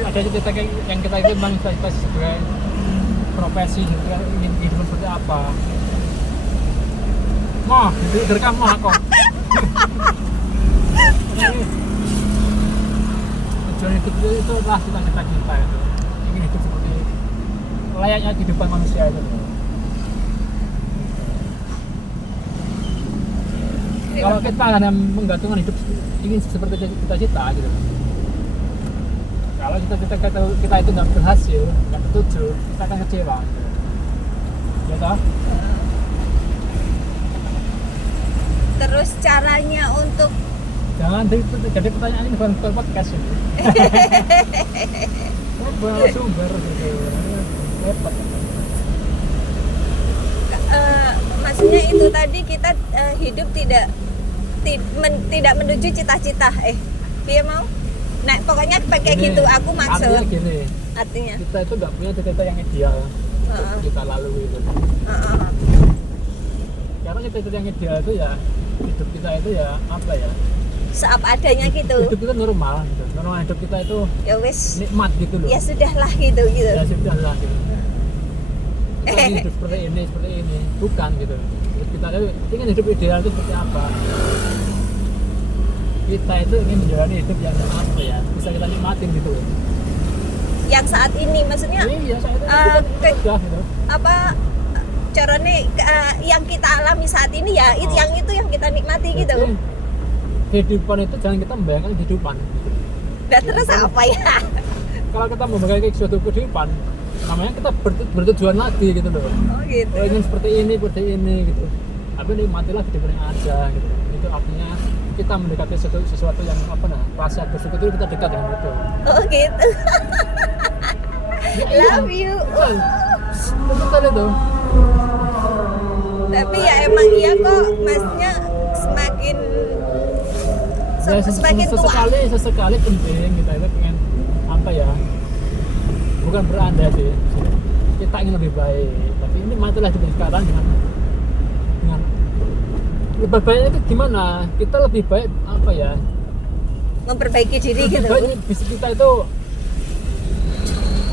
ada cita yang kita itu memang kita sebagai profesi kita ingin hidup seperti apa. Mah, itu direkam mah kok. Tujuan hidup itu adalah cita-cita kita itu. Ingin hidup seperti layaknya kehidupan manusia itu. Kalau kita hanya menggantungkan hidup ingin seperti cita-cita gitu. Kalau kita itu nggak berhasil, nggak tertuju, kita akan kecewa. Ya toh? Terus caranya untuk Jangan jadi pertanyaan ini bukan podcast ini. Bukan sumber gitu. Repot. maksudnya itu tadi kita hidup tidak menuju cita-cita. Dia mau? Nah, pokoknya kayak Gini, gitu aku maksud. Artinya Artinya. kita itu nggak punya cita-cita yang ideal untuk kita lalui itu. Karena cita-cita yang ideal itu ya hidup kita itu ya apa ya? Seapa adanya gitu. Hidup kita normal gitu. Normal hidup kita itu Ya wis. nikmat gitu loh. Ya sudahlah gitu. Ya sudah lah gitu. Kita ingin hidup seperti ini, bukan gitu. Hidup kita itu ingin hidup ideal itu seperti apa? Kita itu ingin menjalani hidup yang apa ya? Bisa kita nikmatin gitu loh. Yang saat ini maksudnya Iya, saya itu udah gitu. apa caranya yang kita alami saat ini ya yang itu yang kita nikmati gitu. Jadi, kehidupan itu jangan kita membayangkan kehidupan. Dan terus apa ya? Kalau kita membayangkan suatu kehidupan, namanya kita bertujuan lagi gitu loh. Oh gitu. Kalau ingin seperti ini gitu. Tapi nikmatilah kehidupan yang ada gitu. Itu artinya kita mendekati sesuatu yang apa nah, rasa bersyukur itu kita dekat dengan itu. Oh gitu. Ya, Love you. Betul itu. Tapi ya emang iya kok, maksudnya semakin Ya, semakin tua. sesekali penting kita itu pengen apa ya? Bukan berandai sih. Kita ingin lebih baik. Tapi ini matilah hidup sekarang dengan lebih baik itu gimana? Kita lebih baik apa ya? Memperbaiki diri Lebih gitu. baik bisa kita itu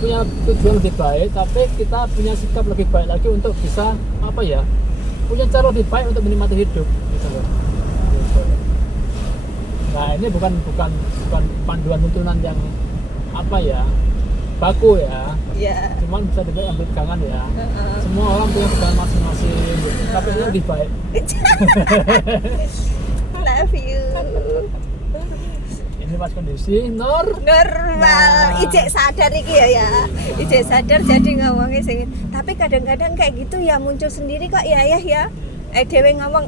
punya tujuan lebih baik, tapi kita punya sikap lebih baik lagi untuk bisa apa ya? Punya cara lebih baik untuk menikmati hidup gitu loh. Gitu. Nah, ini bukan panduan tuntunan yang apa ya? Baku ya. Ya. Cuman bisa diambil pegangan ya. Semua orang punya pegangan masing-masing gitu. Tapi ini lebih baik. Love you. Ini pas kondisi normal. Normal. Ijek sadar iki ya. Ijek sadar jadi ngomongnya sing. Tapi kadang-kadang kayak gitu ya muncul sendiri kok ya ayah ya. Dewe ngomong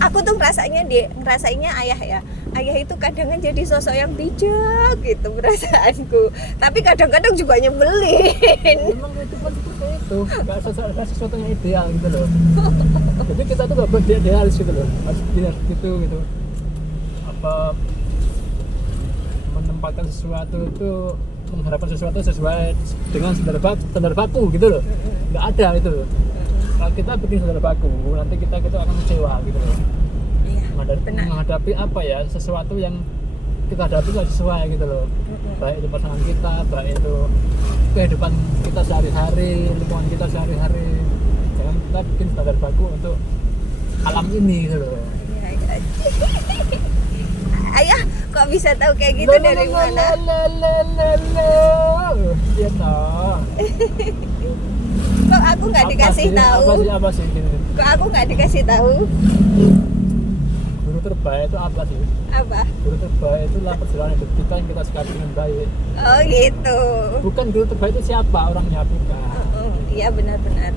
aku tuh ngerasainnya ayah ya. Ayah itu kadang jadi sosok yang bijak gitu perasaanku. Tapi kadang-kadang juga nyebelin. Memang itu kan seperti itu. Gak sesuatu yang ideal gitu loh. Jadi kita tuh gak beridealis gitu loh. Harus gitu. Apa menempatkan sesuatu itu mengharapkan sesuatu sesuai dengan standar baku gitu loh. Nggak ada itu loh. Kalau kita bikin standar baku nanti kita akan kecewa gitu loh. Iya. Menghadapi apa ya sesuatu yang kita hadapi nggak sesuai gitu loh. Baik itu pasangan kita, baik itu kehidupan kita sehari-hari, lingkungan kita sehari-hari. Jangan kita bikin standar baku untuk alam ini gitu loh. Ayah kok bisa tahu kayak gitu dari mana? Iya toh. Kok aku nggak dikasih tahu? Apa sih gini? Kok aku nggak dikasih tahu? Guru terbaik itu apa sih? Apa? Guru terbaik itu adalah perjalanan hidup kita yang kita sikapi dengan baik. Oh gitu. Bukan guru terbaik itu siapa orangnya, bukan. Iya benar-benar.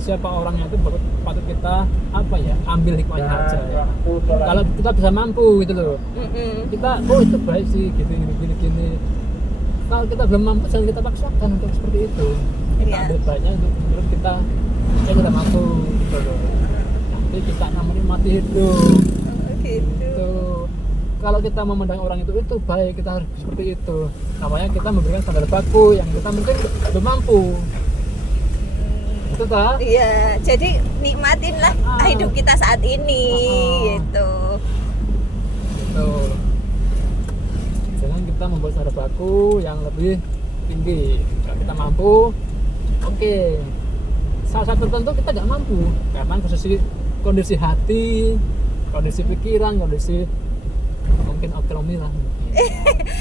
Siapa orangnya itu patut kita apa ya ambil hikmahnya aja ya. Kalau kita bisa mampu gitu loh. Kita itu baik sih gini. Kalau kita belum mampu jangan kita paksakan untuk seperti itu. Kita ambil baiknya untuk menurut kita sudah mampu gitu loh. Nanti kita menikmati hidup. Gitu. Kalau kita memandang orang itu baik, kita harus seperti itu. Namanya kita memberikan standar baku yang kita mungkin belum mampu. Itu toh? Iya, jadi nikmatinlah hidup kita saat ini gitu. Gitu. Jangan kita membuat sadar baku yang lebih tinggi. Kalau kita mampu, oke. Saat tertentu kita nggak mampu karena kondisi hati, kondisi pikiran, kondisi mungkin ekonomi lah.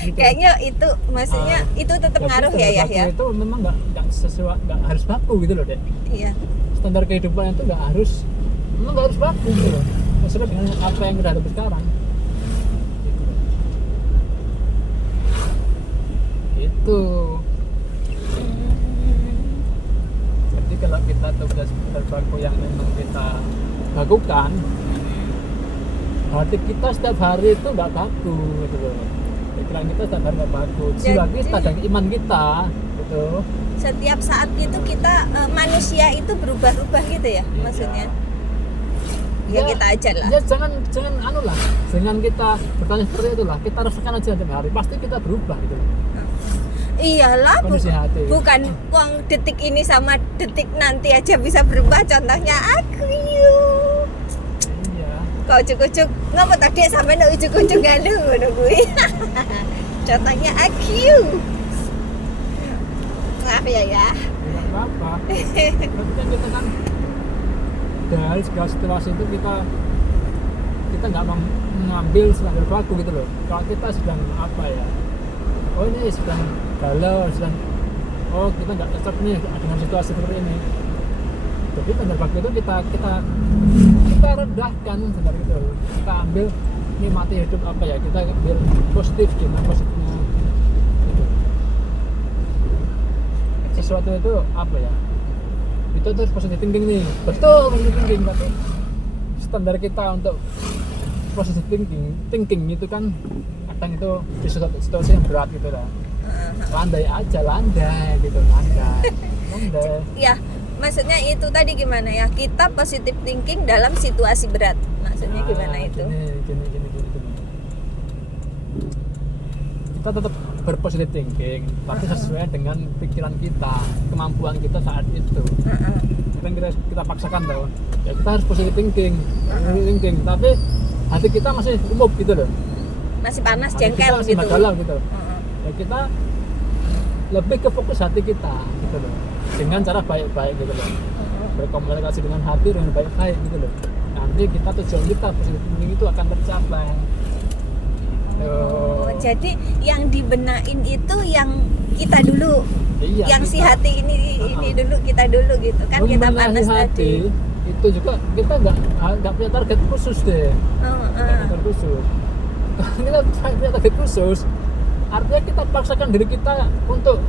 Gitu. Kayaknya itu maksudnya itu tetap ngaruh ya ya. Itu memang nggak sesuai, nggak harus baku gitu loh deh. Iya. Standar kehidupan itu nggak harus baku gitu loh. Sesuai dengan apa yang kita hadapi sekarang. Gitu. Jadi kalau kita tugas baku yang memang kita lakukan, hati kita setiap hari itu nggak baku gitu loh. Pikiran kita setiap hari nggak baku, jiwa kita dan iman kita gitu. Setiap saat itu kita manusia itu berubah-ubah gitu ya, maksudnya. Ya kita ajar lah. Ya jangan anu lah. Jangan kita bertanya seperti itulah. Kita rasakan aja setiap hari. Pasti kita berubah gitu. Iyalah, bukan uang detik ini sama detik nanti aja bisa berubah. Contohnya aku yuk. Iya. Kau ujuk-ujuk ngapa tadi sampai no ujuk-ujuk nganu ngono kuwi. Contohnya aku. Maaf ya. Tidak apa-apa. Tapi kan kita kan dari segala situasi itu kita nggak mengambil standar baku gitu loh. Kalau kita sedang apa ya, oh ini sedang galau, kita nggak cocok nih dengan situasi seperti ini. Jadi standar baku itu kita rendahkan standar itu. Kita ambil nikmati hidup apa ya, kita ambil positif gimana positifnya. Gitu. Sesuatu itu apa ya? Itu terus positive thinking nih, betul positive thinking, tapi standar kita untuk positive thinking itu kan kadang itu di situasi yang berat gitu lah. Landai gitu. Ya, maksudnya itu tadi gimana ya, kita positive thinking dalam situasi berat, maksudnya gimana itu? Gini. Kita tetap berpositive thinking, tapi sesuai dengan pikiran kita, kemampuan kita saat itu. Kita paksakan tau, ya kita harus positive thinking, tapi hati kita masih umum gitu loh. Masih panas, hati jengkel masih gitu. Galau gitu. Ya kita lebih ke fokus hati kita gitu loh, dengan cara baik-baik gitu loh. Berkomunikasi dengan hati dengan baik-baik gitu loh. Nanti kita tujuan kita positive thinking itu akan tercapai. Jadi yang dibenain itu yang kita dulu, yang kita, si hati ini dulu kita dulu gitu kan, kita panas hati, tadi. Itu juga kita nggak punya target khusus deh. Target khusus. Kalau kita punya target khusus, artinya kita paksakan diri kita untuk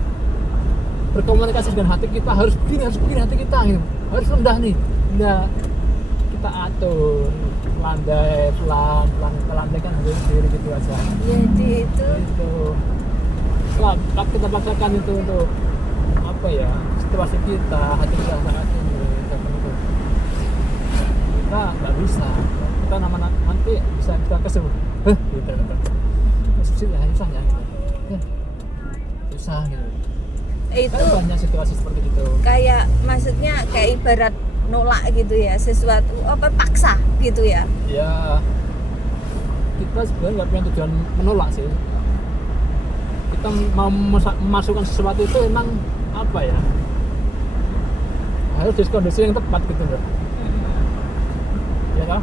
berkomunikasi dengan hati kita, harus begini hati kita gitu. Harus rendah nih. Nah, kita atur landai pelan kan harus diri gitu aja. Jadi itu kalau kita paksakan itu untuk apa ya, situasi kita, hati kita saat ini kita nggak bisa. Kita nanti bisa kesel gitu ya, susah ya gitu. Susah gitu. Itu banyak situasi seperti itu. Kayak maksudnya kayak ibarat nolak gitu ya, sesuatu apa paksa gitu ya. Ya, kita sebenarnya nggak punya tujuan menolak sih. Kita mau memasukkan sesuatu itu emang apa ya, harus di kondisi yang tepat gitu loh. Ya kan?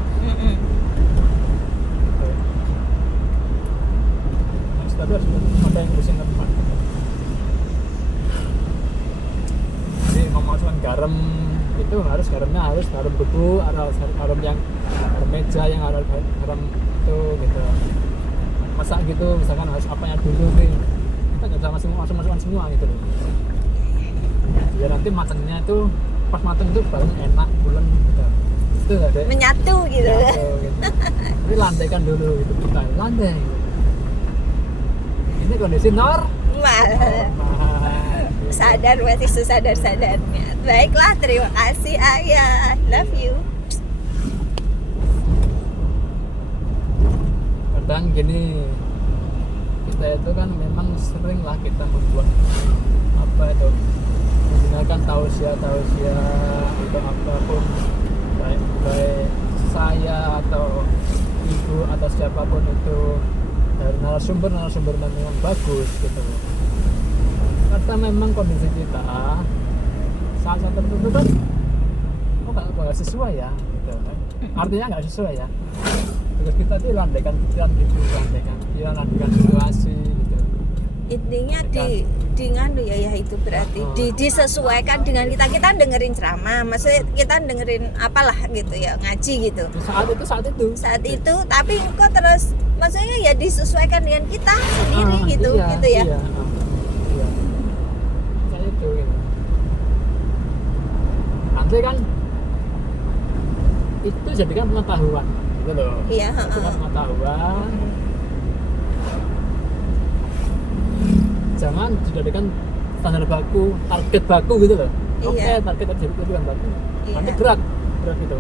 Tapi harus ada yang kondisi yang tepat. Jadi memasukkan garam itu garamnya harus garam bubuk, garam yang garam meja, yang garam itu gitu. Masak gitu misalkan harus apanya dulu nih, kita nggak bisa masukkan semua gitu loh. Ya nanti matangnya itu pas matang itu baru enak, bulan gitu. Itu ada menyatu gitu. Jadi landaikan dulu gitu, kita landai gitu. Ini kondisi normal. Sadar, masih sesadar-sadarnya. Baiklah, terima kasih Ayah, love you. Kadang gini, kita itu kan memang sering lah kita membuat apa itu, menggunakan tausiah atau apapun, baik saya atau ibu atau siapapun itu, dari narasumber yang bagus gitu. Karena memang kondisi kita saat tertentu kan kok nggak sesuai ya gitu kan. Artinya nggak sesuai ya. Terus kita tuh landaikan pikiran gitu, landaikan situasi gitu. Intinya di nganu ya itu berarti disesuaikan dengan kita dengerin ceramah, maksudnya kita dengerin apalah gitu ya, ngaji gitu saat itu tapi kok terus maksudnya ya disesuaikan dengan kita sendiri gitu ya. Iya. Kayak itu gitu. Nanti kan itu jadikan pengetahuan gitu loh. Iya, jadikan pengetahuan. Jangan dijadikan standar baku, target baku gitu loh. Oke, target tujuan baku. Nanti berat gitu.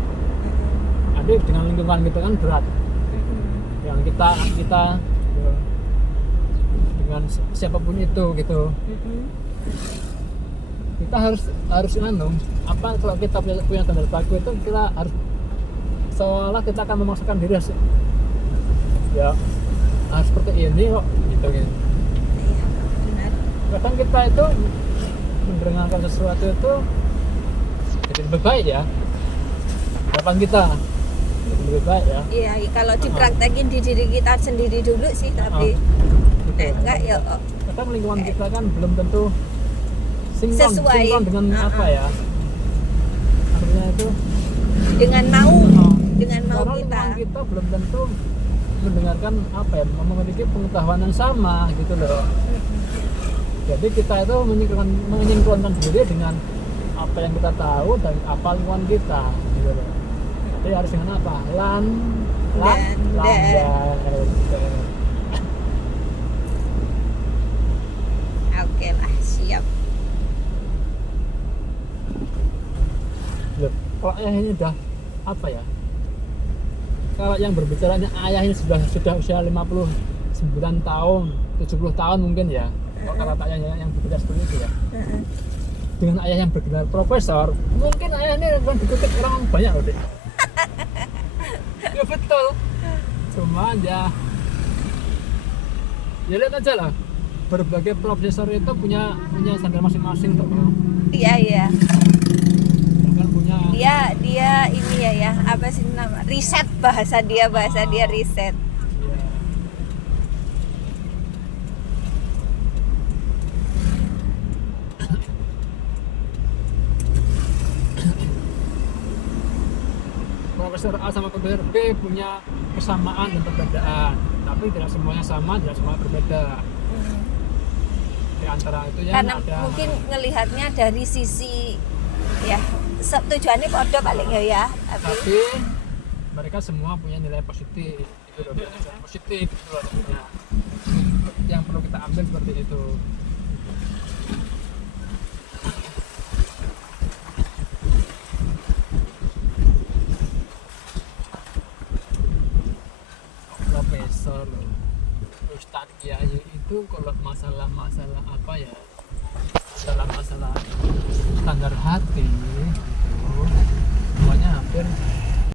Nanti dengan lingkungan gitu kan berat. Yang kita gitu. Dengan siapapun itu gitu. Kita harus apa kalau kita punya standar baku itu kita harus seolah kita akan memaksakan diri ya harus seperti ini kok gitu. Kadang kita itu mendengarkan sesuatu itu jadi lebih baik ya harapan kita jadi lebih baik ya. Iya, kalau dipraktekin di diri kita sendiri dulu sih tapi enggak ya. Kadang lingkungan kita kan belum tentu sesuai dengan apa ya artinya itu dengan mau karena kita belum tentu mendengarkan apa ya memiliki pengetahuan yang sama gitu loh. Jadi kita itu menyinkronkan diri dengan apa yang kita tahu dan apa lingkungan kita gitu loh. Jadi harus dengan apa? Landai. Oke lah, siap. Loh, kalau ayah ini udah apa ya? Kalau yang berbicaranya ayah ini sudah usia 59 tahun, 70 tahun mungkin ya. Kalau kata ayahnya yang berbicara seperti itu ya. Dengan ayah yang bergelar profesor, mungkin ayah ini akan dikutip orang banyak loh, Dek. Ya betul. Cuma ya lihat aja lah. Berbagai profesor itu punya standar masing-masing tuh. Iya. Kan punya. Dia ini ya apa sih nama? Riset bahasa dia riset. Profesor A sama Profesor B punya kesamaan dan perbedaan, tapi tidak semuanya sama, tidak semuanya berbeda. Di antara itu ya karena mungkin ngelihatnya dari sisi ya tujuannya podo paling ya. Tapi mereka semua punya nilai positif, gitu loh, positif gitu loh. Yang perlu kita ambil seperti itu. Profesor Ustadz Kiai itu kalau masalah apa ya dalam masalah standar hati gitu semuanya hampir